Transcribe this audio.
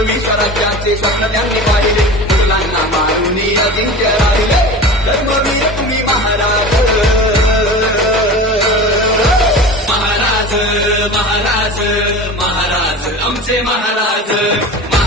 पृथ्वी स्वराज्याचे स्वप्न त्यांनी पाहिले, मुलांना मारून अजिंक्य राहिले. धर्मवीर तुम्ही महाराज, महाराज महाराज महाराज आमचे महाराज.